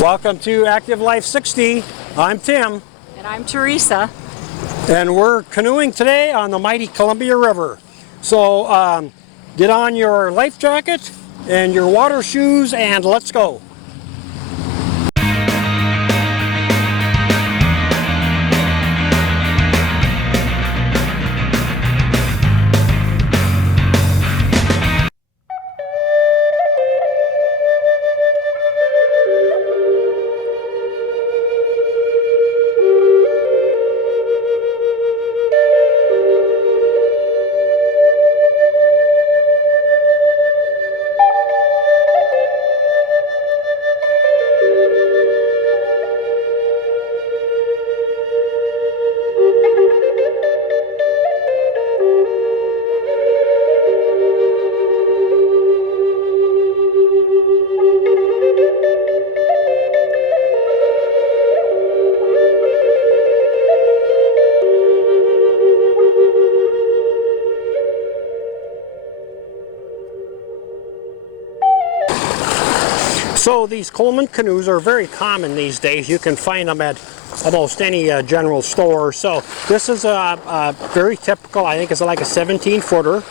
Welcome to Active Life 60. I'm Tim. And I'm Teresa. And we're canoeing today on the mighty Columbia River. So get on your life jacket and your water shoes and let's go. So these Coleman canoes are very common these days. You can find them at almost any general store. So this is a very typical, I think it's like a 17-footer.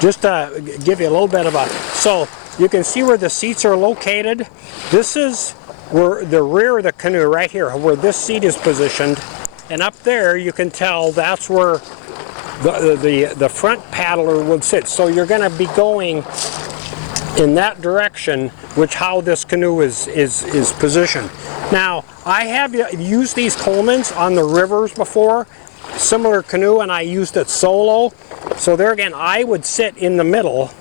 Just to give you a little bit of a, so you can see where the seats are located. This is where the rear of the canoe right here, where this seat is positioned. And up there you can tell that's where the front paddler would sit. So you're going to be going in that direction, which how this canoe is positioned. Now, I have used these Colemans on the rivers before, similar canoe, and I used it solo. So there again, I would sit in the middle,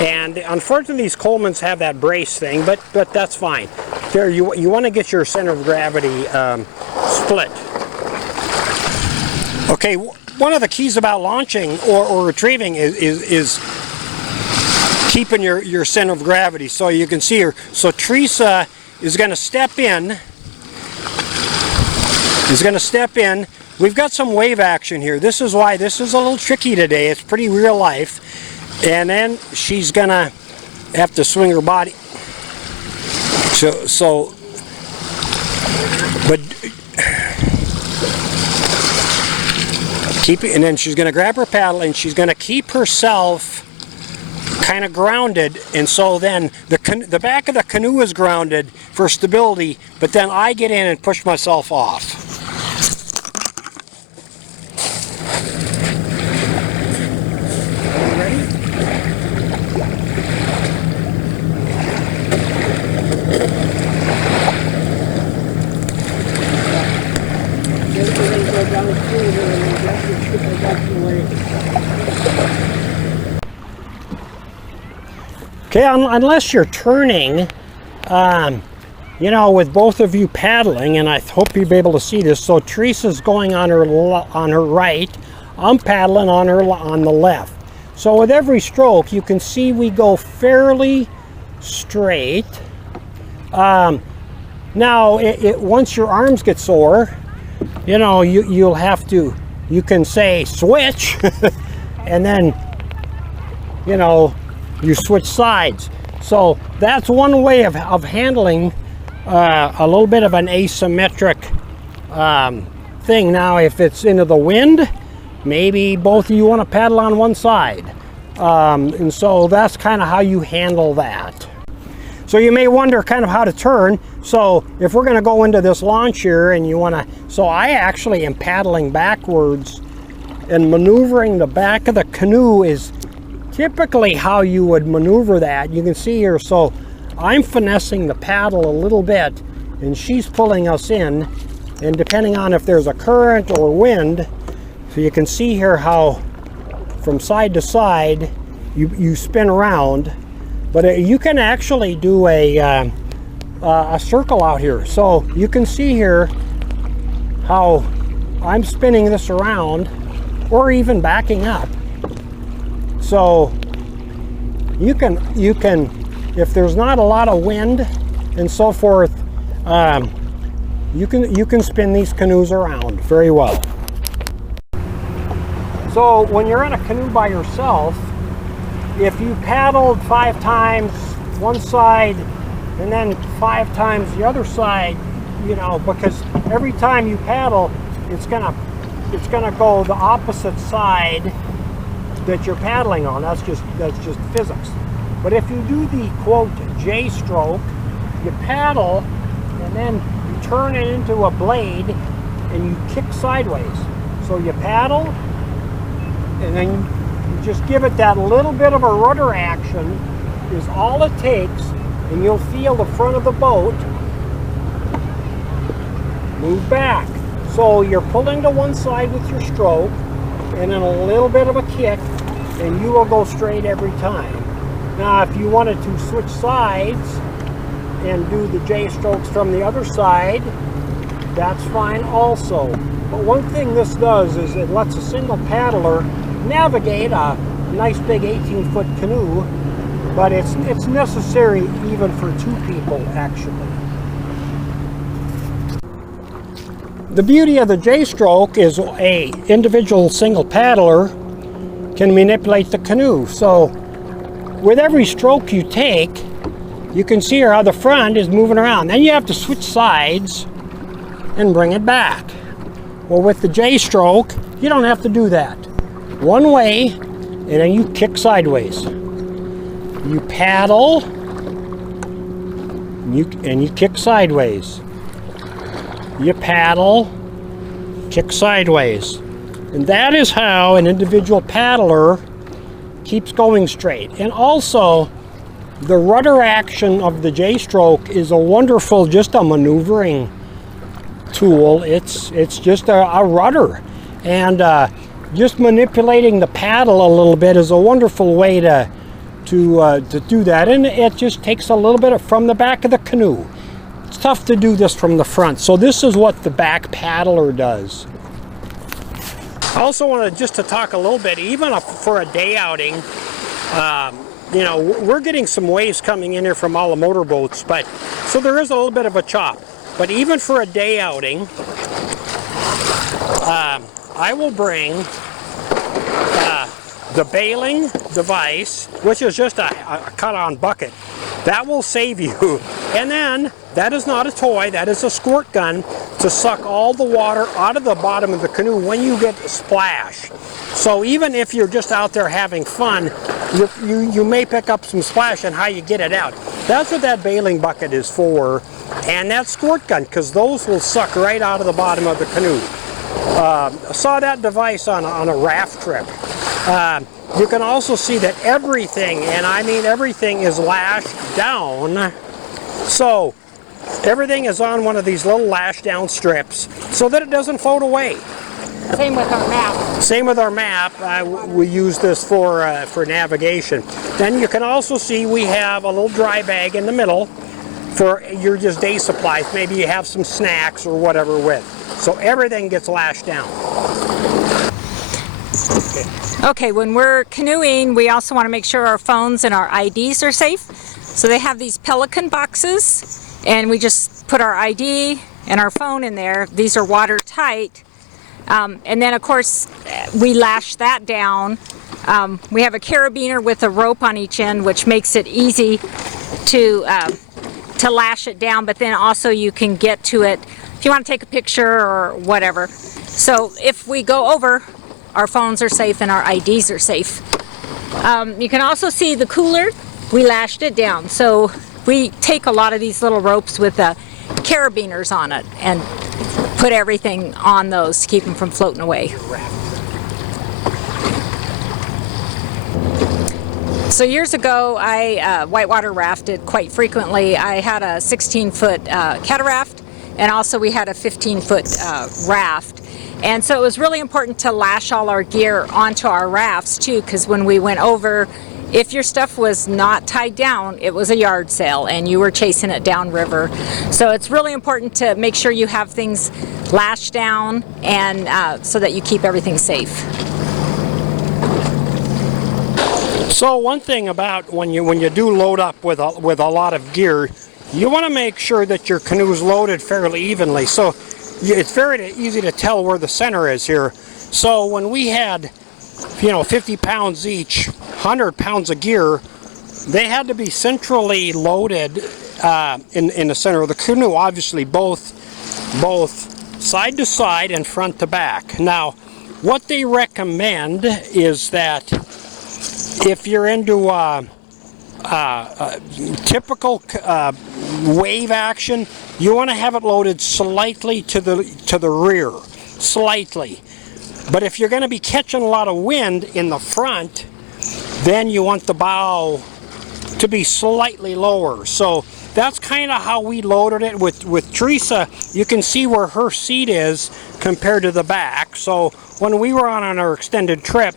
and unfortunately these Colemans have that brace thing, but that's fine. There, you want to get your center of gravity split. Okay, one of the keys about launching or retrieving is keeping your center of gravity. So you can see here, so Teresa is going to step in. We've got some wave action here. This is why this is a little tricky today. It's pretty real life. And then she's going to have to swing her body. But keep it, and then she's going to grab her paddle and she's going to keep herself kind of grounded, and so then the back of the canoe is grounded for stability, but then I get in and push myself off. Okay, unless you're turning, you know, with both of you paddling, and I hope you'll be able to see this. So Teresa's going on her right, I'm paddling on the left. So with every stroke, you can see we go fairly straight. Now, once your arms get sore, you know, you'll have to, you can say switch, and then, you know, you switch sides. So that's one way of handling a little bit of an asymmetric thing. Now if it's into the wind, maybe both of you want to paddle on one side, and so that's kind of how you handle that. So you may wonder kind of how to turn. So if we're going to go into this launch here and you want to, so I actually am paddling backwards, and maneuvering the back of the canoe is typically how you would maneuver that. You can see here, so I'm finessing the paddle a little bit and she's pulling us in, and depending on if there's a current or wind, so you can see here how from side to side you spin around, but you can actually do a circle out here. So you can see here how I'm spinning this around or even backing up. So you can, if there's not a lot of wind and so forth, you can spin these canoes around very well. So when you're in a canoe by yourself, if you paddled 5 times one side and then 5 times the other side, you know, because every time you paddle, it's gonna go the opposite side that you're paddling on. That's just physics. But if you do the quote J stroke, you paddle and then you turn it into a blade and you kick sideways. So you paddle and then you just give it that little bit of a rudder action is all it takes, and you'll feel the front of the boat move back. So you're pulling to one side with your stroke and then a little bit of a kick, and you will go straight every time. Now if you wanted to switch sides and do the J strokes from the other side, that's fine also. But one thing this does is it lets a single paddler navigate a nice big 18-foot canoe, but it's necessary even for 2 people actually. The beauty of the J stroke is a individual single paddler can manipulate the canoe. So with every stroke you take, you can see how the front is moving around. Then you have to switch sides and bring it back. Well, with the J stroke, you don't have to do that. One way, and then you kick sideways. You paddle, and you kick sideways. You paddle, kick sideways. And that is how an individual paddler keeps going straight. And also, the rudder action of the J stroke is a wonderful, just a maneuvering tool. It's just a rudder. And just manipulating the paddle a little bit is a wonderful way to do that. And it just takes a little bit from the back of the canoe. It's tough to do this from the front. So this is what the back paddler does. I also wanted just to talk a little bit, even for a day outing. You know, we're getting some waves coming in here from all the motorboats, but so there is a little bit of a chop. But even for a day outing, I will bring the bailing device, which is just a cut-on bucket. That will save you. And then, that is not a toy, that is a squirt gun to suck all the water out of the bottom of the canoe when you get a splash. So even if you're just out there having fun, you may pick up some splash and how you get it out. That's what that bailing bucket is for, and that squirt gun, because those will suck right out of the bottom of the canoe. I saw that device on a raft trip. You can also see that everything, and I mean everything, is lashed down. So everything is on one of these little lash down strips so that it doesn't float away. Same with our map. Same with our map. We use this for navigation. Then you can also see we have a little dry bag in the middle for your just day supplies. Maybe you have some snacks or whatever with. So everything gets lashed down. Okay, when we're canoeing, we also want to make sure our phones and our IDs are safe. So they have these Pelican boxes, and we just put our ID and our phone in there. These are watertight. And then, of course, we lash that down. We have a carabiner with a rope on each end, which makes it easy to lash it down, but then also you can get to it if you want to take a picture or whatever. So if we go over, our phones are safe and our IDs are safe. You can also see the cooler. We lashed it down. So we take a lot of these little ropes with carabiners on it and put everything on those to keep them from floating away. So years ago, I whitewater rafted quite frequently. I had a 16-foot cataraft, and also we had a 15-foot raft. And so it was really important to lash all our gear onto our rafts too, because when we went over, if your stuff was not tied down, it was a yard sale and you were chasing it downriver. So it's really important to make sure you have things lashed down and so that you keep everything safe. So one thing about when you do load up with a lot of gear, you want to make sure that your canoe is loaded fairly evenly. So it's very easy to tell where the center is here. So when we had, 50 pounds each, 100 pounds of gear, they had to be centrally loaded in the center of the canoe, obviously both side to side and front to back. Now, what they recommend is that if you're into typical wave action, you want to have it loaded slightly to the rear, slightly. But if you're going to be catching a lot of wind in the front, then you want the bow to be slightly lower. So that's kind of how we loaded it with Teresa. You can see where her seat is compared to the back. So when we were on our extended trip,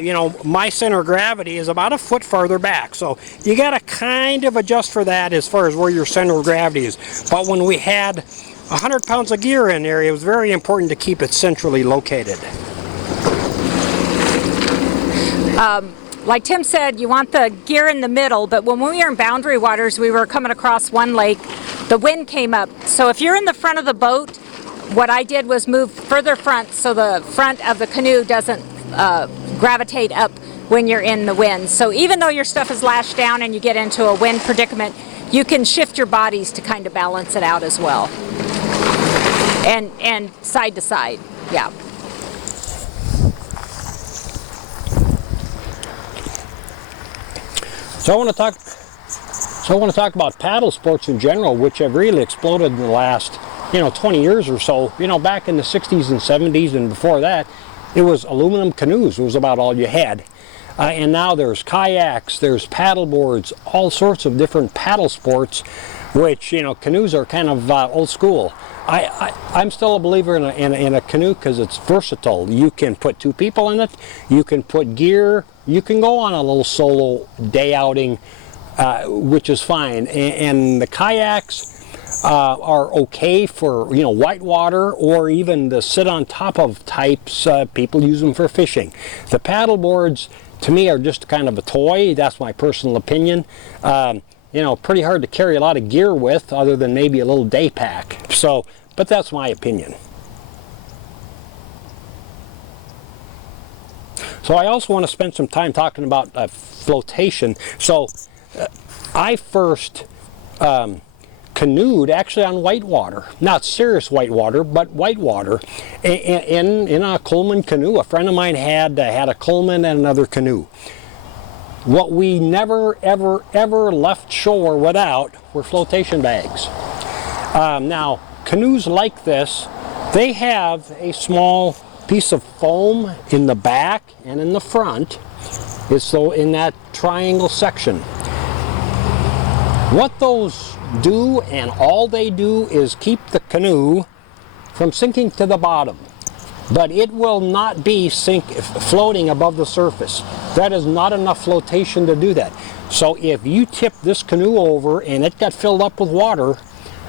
you know, my center of gravity is about a foot farther back. So you got to kind of adjust for that as far as where your center of gravity is. But when we had 100 pounds of gear in there, it was very important to keep it centrally located. Like Tim said, you want the gear in the middle, but when we were in boundary waters, we were coming across one lake, the wind came up. So if you're in the front of the boat, what I did was move further front so the front of the canoe doesn't gravitate up when you're in the wind. So even though your stuff is lashed down and you get into a wind predicament, you can shift your bodies to kind of balance it out as well. And side to side, yeah. So I want to talk about paddle sports in general, which have really exploded in the last, 20 years or so. Back in the 60s and 70s and before that, it was aluminum canoes was about all you had. And now there's kayaks, there's paddle boards, all sorts of different paddle sports, which, canoes are kind of old school. I'm still a believer in a canoe because it's versatile. You can put two people in it, you can put gear, you can go on a little solo day outing, which is fine. And the kayaks are okay for, whitewater or even the sit on top of types. People use them for fishing. The paddle boards, to me, are just kind of a toy. That's my personal opinion. Pretty hard to carry a lot of gear with other than maybe a little day pack. So, but that's my opinion. So I also want to spend some time talking about flotation. So I first canoed actually on whitewater, not serious whitewater, but whitewater in a Coleman canoe. A friend of mine had a Coleman and another canoe. What we never, ever left shore without were flotation bags. Now, canoes like this, they have a small piece of foam in the back and in the front. It's so in that triangle section. What those do, and all they do, is keep the canoe from sinking to the bottom. But it will not be floating above the surface. That is not enough flotation to do that. So if you tip this canoe over and it got filled up with water,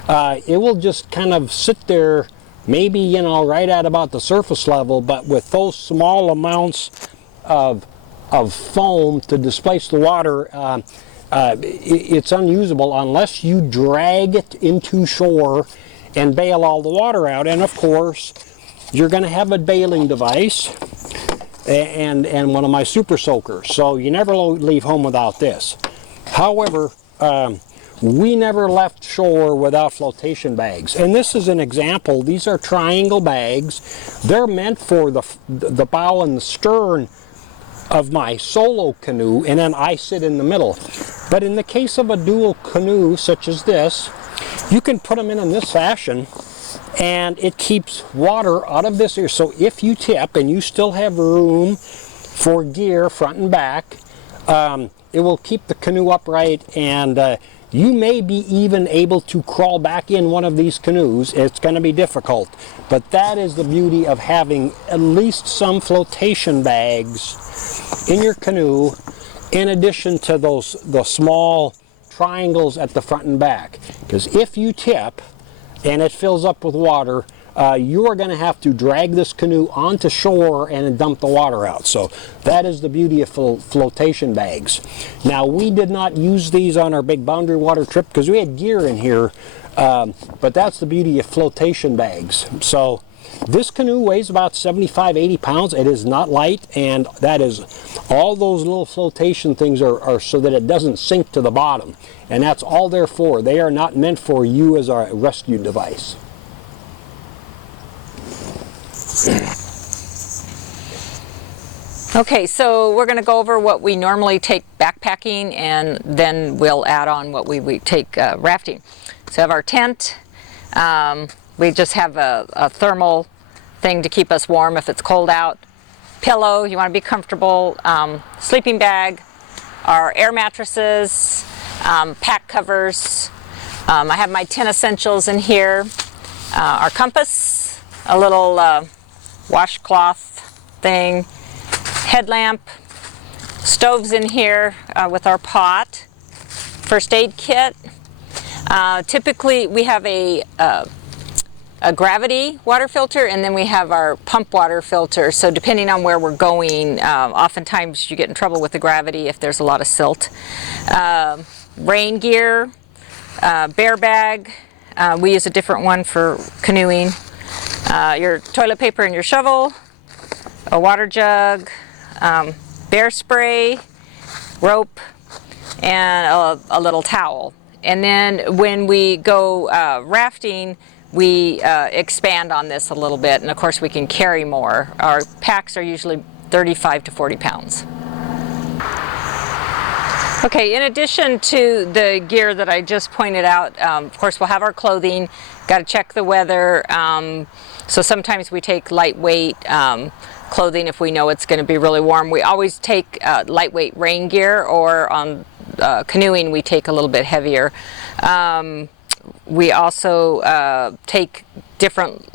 it will just kind of sit there, maybe, right at about the surface level, but with those small amounts of foam to displace the water, it's unusable unless you drag it into shore and bail all the water out. And of course, you're going to have a bailing device and one of my super soakers. So you never leave home without this. However, we never left shore without flotation bags. And this is an example. These are triangle bags. They're meant for the bow and the stern of my solo canoe, and then I sit in the middle. But in the case of a dual canoe such as this, you can put them in this fashion, and it keeps water out of this area. So if you tip and you still have room for gear front and back, it will keep the canoe upright, and you may be even able to crawl back in one of these canoes. It's going to be difficult, but that is the beauty of having at least some flotation bags in your canoe, in addition to the small triangles at the front and back. Because if you tip and it fills up with water, you are going to have to drag this canoe onto shore and dump the water out. So that is the beauty of flotation bags. Now, we did not use these on our big boundary water trip because we had gear in here, but that's the beauty of flotation bags. So This canoe weighs about 75, 80 pounds. It is not light, and that is, all those little flotation things are so that it doesn't sink to the bottom. And that's all they're for. They are not meant for you as a rescue device. Okay, so we're going to go over what we normally take backpacking, and then we'll add on what we take rafting. So we have our tent. We just have a thermal thing to keep us warm if it's cold out. Pillow, you want to be comfortable. Sleeping bag, our air mattresses, pack covers. I have my 10 essentials in here. Our compass, a little washcloth thing, headlamp, stoves in here with our pot, first aid kit. Typically we have a gravity water filter, and then we have our pump water filter. So depending on where we're going, oftentimes you get in trouble with the gravity if there's a lot of silt. Rain gear, bear bag. We use a different one for canoeing. Your toilet paper and your shovel, a water jug, bear spray, rope, and a little towel. And then when we go rafting, we expand on this a little bit, and of course we can carry more. Our packs are usually 35 to 40 pounds. Okay, in addition to the gear that I just pointed out, of course we'll have our clothing, got to check the weather, so sometimes we take lightweight clothing if we know it's going to be really warm. We always take lightweight rain gear, or on canoeing we take a little bit heavier. We also take different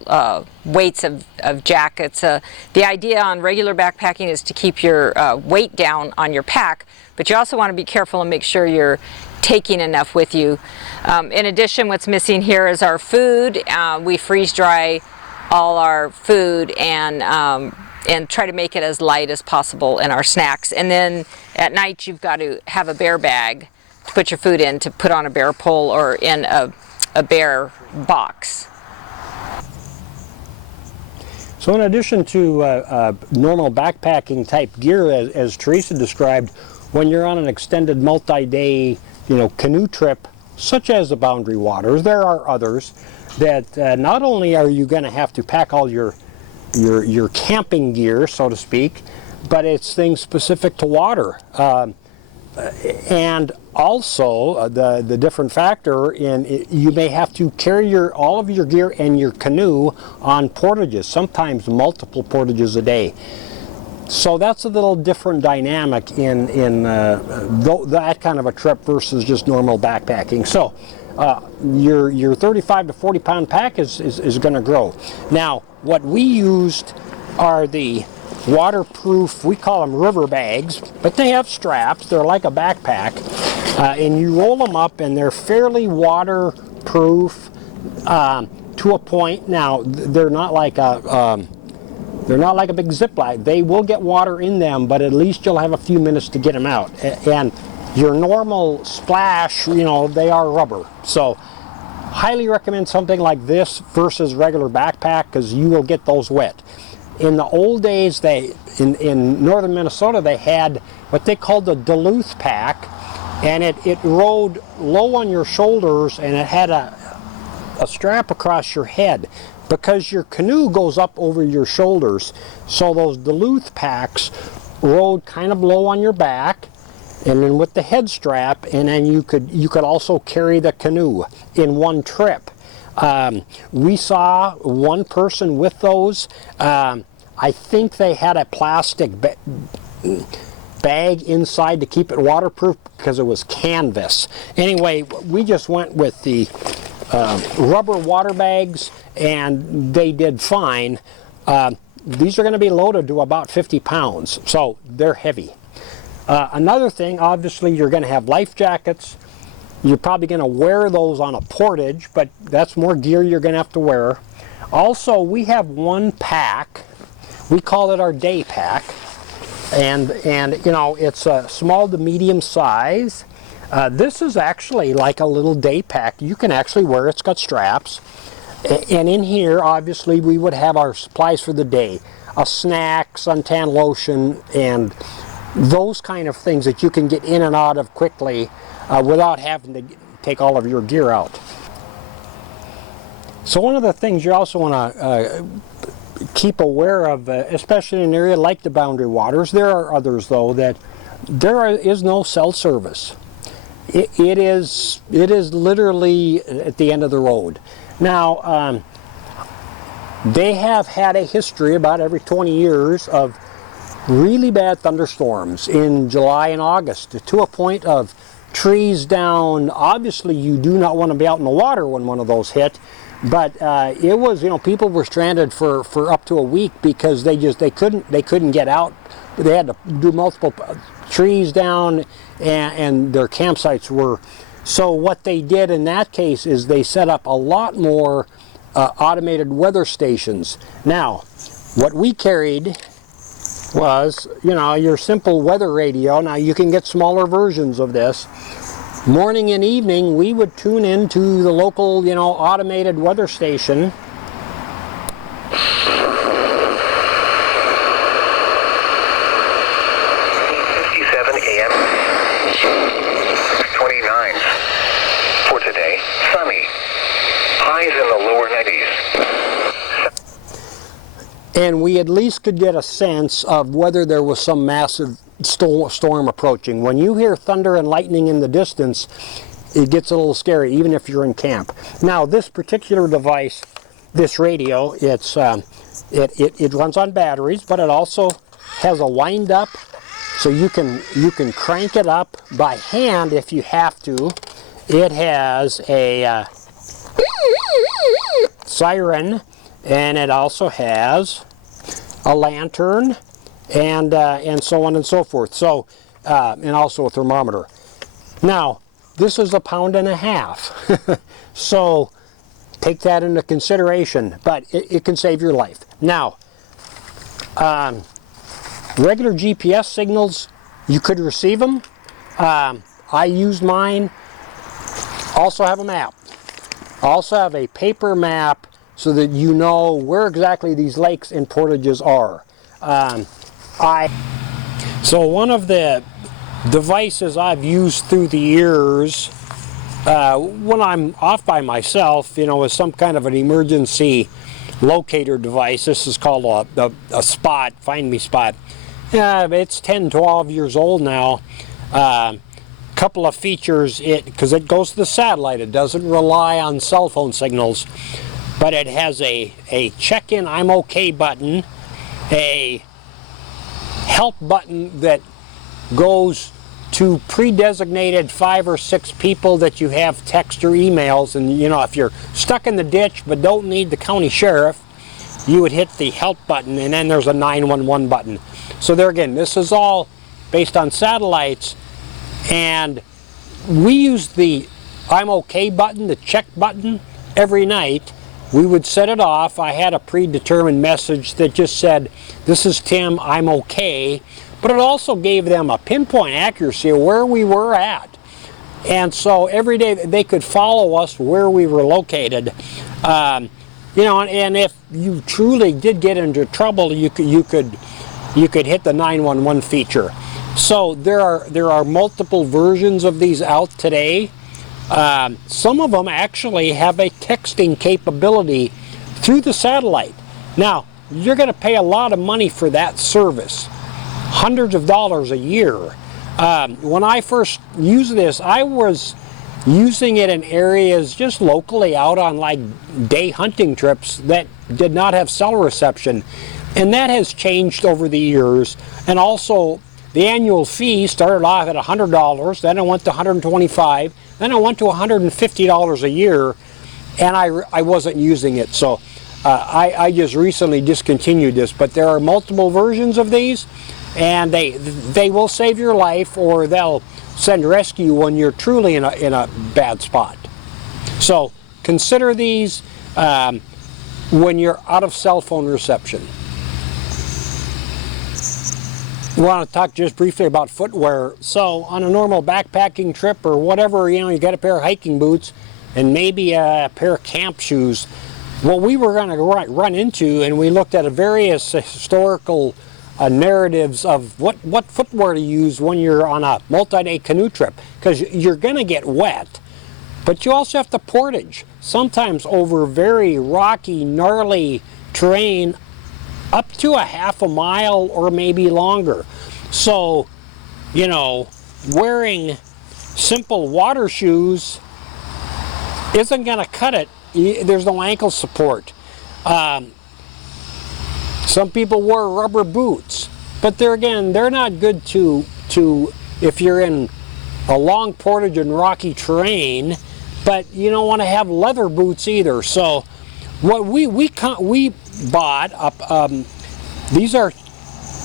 weights of jackets. The idea on regular backpacking is to keep your weight down on your pack, but you also want to be careful and make sure you're taking enough with you. In addition, what's missing here is our food. We freeze dry all our food and try to make it as light as possible in our snacks. And then at night you've got to have a bear bag to put your food in, to put on a bear pole or in a bear box. So in addition to normal backpacking type gear, as Teresa described, when you're on an extended multi-day canoe trip, such as the Boundary Waters, there are others that not only are you going to have to pack all your camping gear, so to speak, but it's things specific to water. And also the different factor in you may have to carry all of your gear and your canoe on portages, sometimes multiple portages a day. So that's a little different dynamic in that kind of a trip versus just normal backpacking. So your 35 to 40 pound pack is going to grow. Now what we used are the waterproof, we call them river bags, but they have straps. They're like a backpack, and you roll them up, and they're fairly waterproof to a point. Now they're not like a big Ziploc. They will get water in them, but at least you'll have a few minutes to get them out. And your normal splash, they are rubber. So highly recommend something like this versus regular backpack, because you will get those wet. In the old days, in northern Minnesota, they had what they called the Duluth pack, and it rode low on your shoulders, and it had a strap across your head, because your canoe goes up over your shoulders. So those Duluth packs rode kind of low on your back, and then with the head strap, and then you could also carry the canoe in one trip. We saw one person with those. I think they had a plastic bag inside to keep it waterproof because it was canvas. Anyway, we just went with the rubber water bags, and they did fine. These are going to be loaded to about 50 pounds, so they're heavy. Another thing, obviously, you're going to have life jackets. You're probably going to wear those on a portage, but that's more gear you're going to have to wear. Also, we have one pack. We call it our day pack, and it's a small to medium size. This is actually like a little day pack. You can actually wear it. It's got straps. And in here, obviously, we would have our supplies for the day. A snack, suntan lotion, and those kind of things that you can get in and out of quickly without having to take all of your gear out. So one of the things you also want to keep aware of, especially in an area like the Boundary Waters, there are others though, that is no cell service. It is literally at the end of the road. Now, they have had a history about every 20 years of really bad thunderstorms in July and August, to a point of trees down. Obviously, you do not want to be out in the water when one of those hit, but it was, people were stranded for up to a week because they couldn't get out. They had to do multiple trees down, and their campsites were. So what they did in that case is they set up a lot more automated weather stations. Now, what we carried was, your simple weather radio. Now, you can get smaller versions of this. Morning and evening, we would tune into the local, automated weather station. For today, sunny. Highs in the lower 90s. And we at least could get a sense of whether there was some massive storm approaching. When you hear thunder and lightning in the distance, it gets a little scary, even if you're in camp. Now, this particular device, this radio, it runs on batteries, but it also has a wind up, so you can crank it up by hand if you have to. It has a siren, and it also has a lantern, and so on and so forth. So, and also a thermometer. Now, this is 1.5 pounds, so take that into consideration. But it can save your life. Now, regular GPS signals, you could receive them. I used mine. Also have a map. Also have a paper map so that you know where exactly these lakes and portages are. So one of the devices I've used through the years when I'm off by myself, is some kind of an emergency locator device. This is called a spot, Find Me Spot. It's 10, 12 years old now. Couple of features, because it goes to the satellite, it doesn't rely on cell phone signals, but it has a check-in I'm okay button, a help button that goes to pre-designated 5 or 6 people that you have text or emails, and if you're stuck in the ditch but don't need the county sheriff, you would hit the help button, and then there's a 911 button. So there again, this is all based on satellites. And we used the I'm okay button, the check button, every night. We would set it off. I had a predetermined message that just said, "This is Tim, I'm okay." But it also gave them a pinpoint accuracy of where we were at. And so every day they could follow us where we were located. And if you truly did get into trouble, you could hit the 911 feature. So there are multiple versions of these out today. Some of them actually have a texting capability through the satellite. Now, you're going to pay a lot of money for that service, hundreds of dollars a year. When I first used this, I was using it in areas just locally out on like day hunting trips that did not have cell reception. And that has changed over the years. And also, the annual fee started off at $100, then it went to $125, then it went to $150 a year, and I wasn't using it. So I just recently discontinued this, but there are multiple versions of these, and they will save your life, or they'll send rescue when you're truly in a bad spot. So consider these when you're out of cell phone reception. We want to talk just briefly about footwear. So on a normal backpacking trip or whatever, you got a pair of hiking boots and maybe a pair of camp shoes. what we were going to run into, and we looked at various historical narratives of what footwear to use when you're on a multi-day canoe trip, because you're going to get wet, but you also have to portage, sometimes over very rocky, gnarly terrain, up to a half a mile or maybe longer. So, you know, wearing simple water shoes isn't going to cut it. There's no ankle support. Some people wear rubber boots, but they're not good to if you're in a long portage and rocky terrain, but you don't want to have leather boots either. So what we bought, these are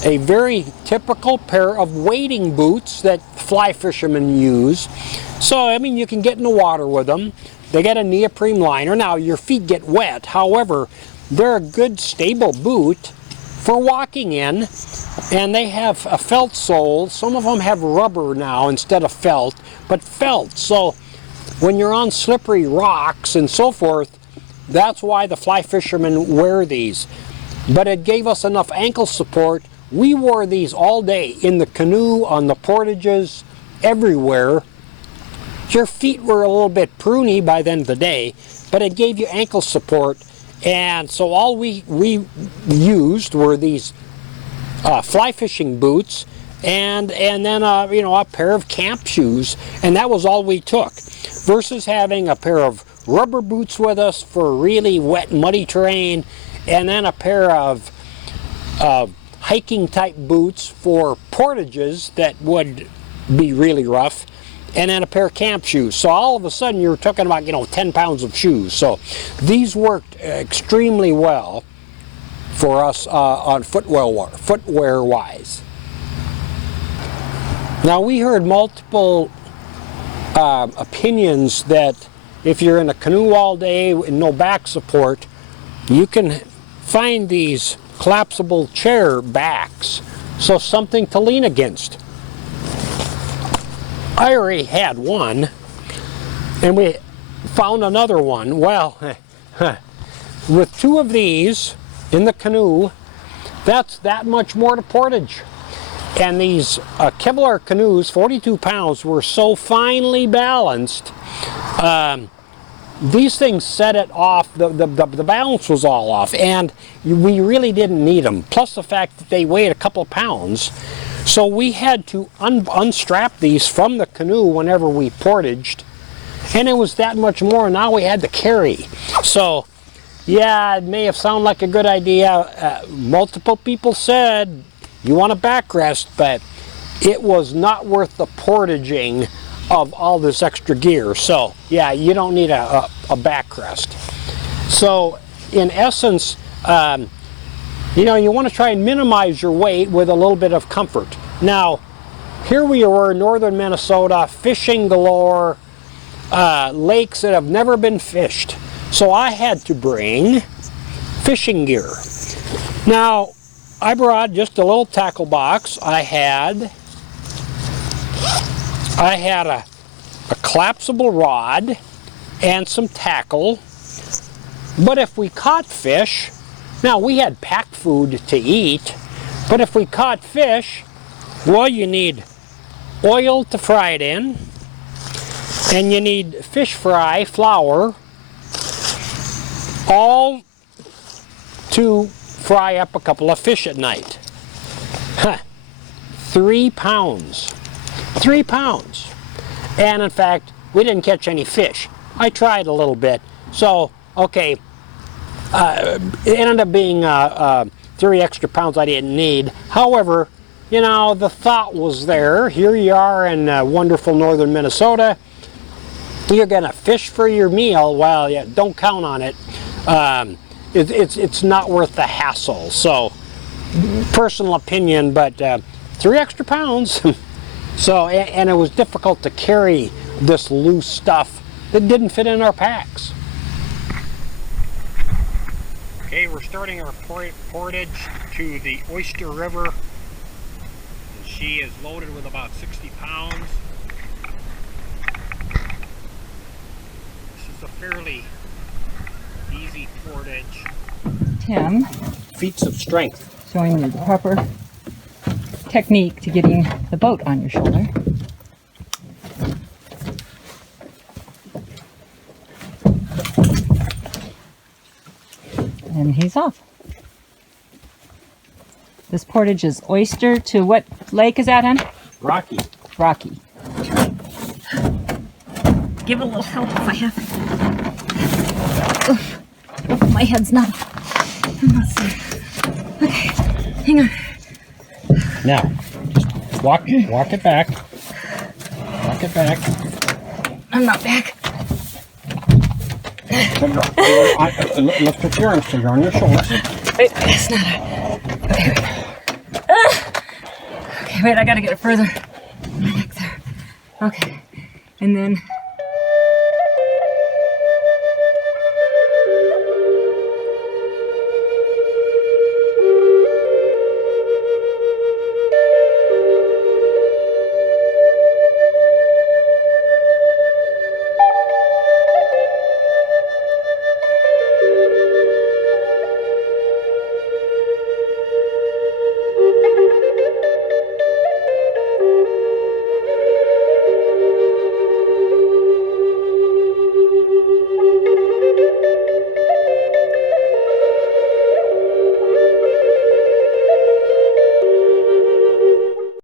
a very typical pair of wading boots that fly fishermen use. So, I mean, you can get in the water with them. They got a neoprene liner. Now, your feet get wet. However, they're a good, stable boot for walking in, and they have a felt sole. Some of them have rubber now instead of felt, but felt. So, when you're on slippery rocks and so forth, that's why the fly fishermen wear these. But it gave us enough ankle support. We wore these all day in the canoe, on the portages, everywhere. Your feet were a little bit pruny by the end of the day, but it gave you ankle support. And so all we used were these fly fishing boots and then you know, a pair of camp shoes, and that was all we took. Versus having a pair of rubber boots with us for really wet, muddy terrain, and then a pair of hiking type boots for portages that would be really rough, and then a pair of camp shoes. So all of a sudden you're talking about, you know, 10 pounds of shoes. So these worked extremely well for us on footwear wise. Now, we heard multiple opinions that if you're in a canoe all day with no back support, you can find these collapsible chair backs, so something to lean against. I already had one, and we found another one. Well, with two of these in the canoe, that's that much more to portage. And these Kevlar canoes, 42 pounds, were so finely balanced. These things set it off, the balance was all off, and we really didn't need them. Plus the fact that they weighed a couple of pounds. So we had to unstrap these from the canoe whenever we portaged, and it was that much more. Now we had to carry. So, yeah, it may have sounded like a good idea. Multiple people said you want a backrest, but it was not worth the portaging of all this extra gear. So, yeah, you don't need a backrest. So, in essence, you know, you want to try and minimize your weight with a little bit of comfort. Now, here we were in northern Minnesota, fishing galore, lakes that have never been fished. So I had to bring fishing gear. Now, I brought just a little tackle box. I had a collapsible rod and some tackle. But if we caught fish, now we had packed food to eat, but if we caught fish, well, you need oil to fry it in, and you need fish fry flour, all to fry up a couple of fish at night. 3 pounds. 3 pounds. And in fact, we didn't catch any fish. I tried a little bit. So, okay, it ended up being 3 extra pounds I didn't need. However, you know, the thought was there. Here you are in wonderful northern Minnesota. You're going to fish for your meal. Well, yeah, don't count on it. It's not worth the hassle. So, personal opinion, but 3 extra pounds. So, and it was difficult to carry this loose stuff that didn't fit in our packs. Okay, we're starting our portage to the Oyster River. She is loaded with about 60 pounds. This is a fairly easy the Portage. Tim, Feats of strength. showing you the proper technique to getting the boat on your shoulder. And he's off. This portage is Oyster to what lake is that, hon? Rocky. Rocky. Give a little help if I have. Oh, my head's not. Let's see. Okay, hang on. Now, just walk it back. Walk it back. I'm not back. Lift up your arms so you're on your shoulders. Wait, that's not it. Okay, wait. Okay, wait, I gotta get it further. Back there. Okay, and then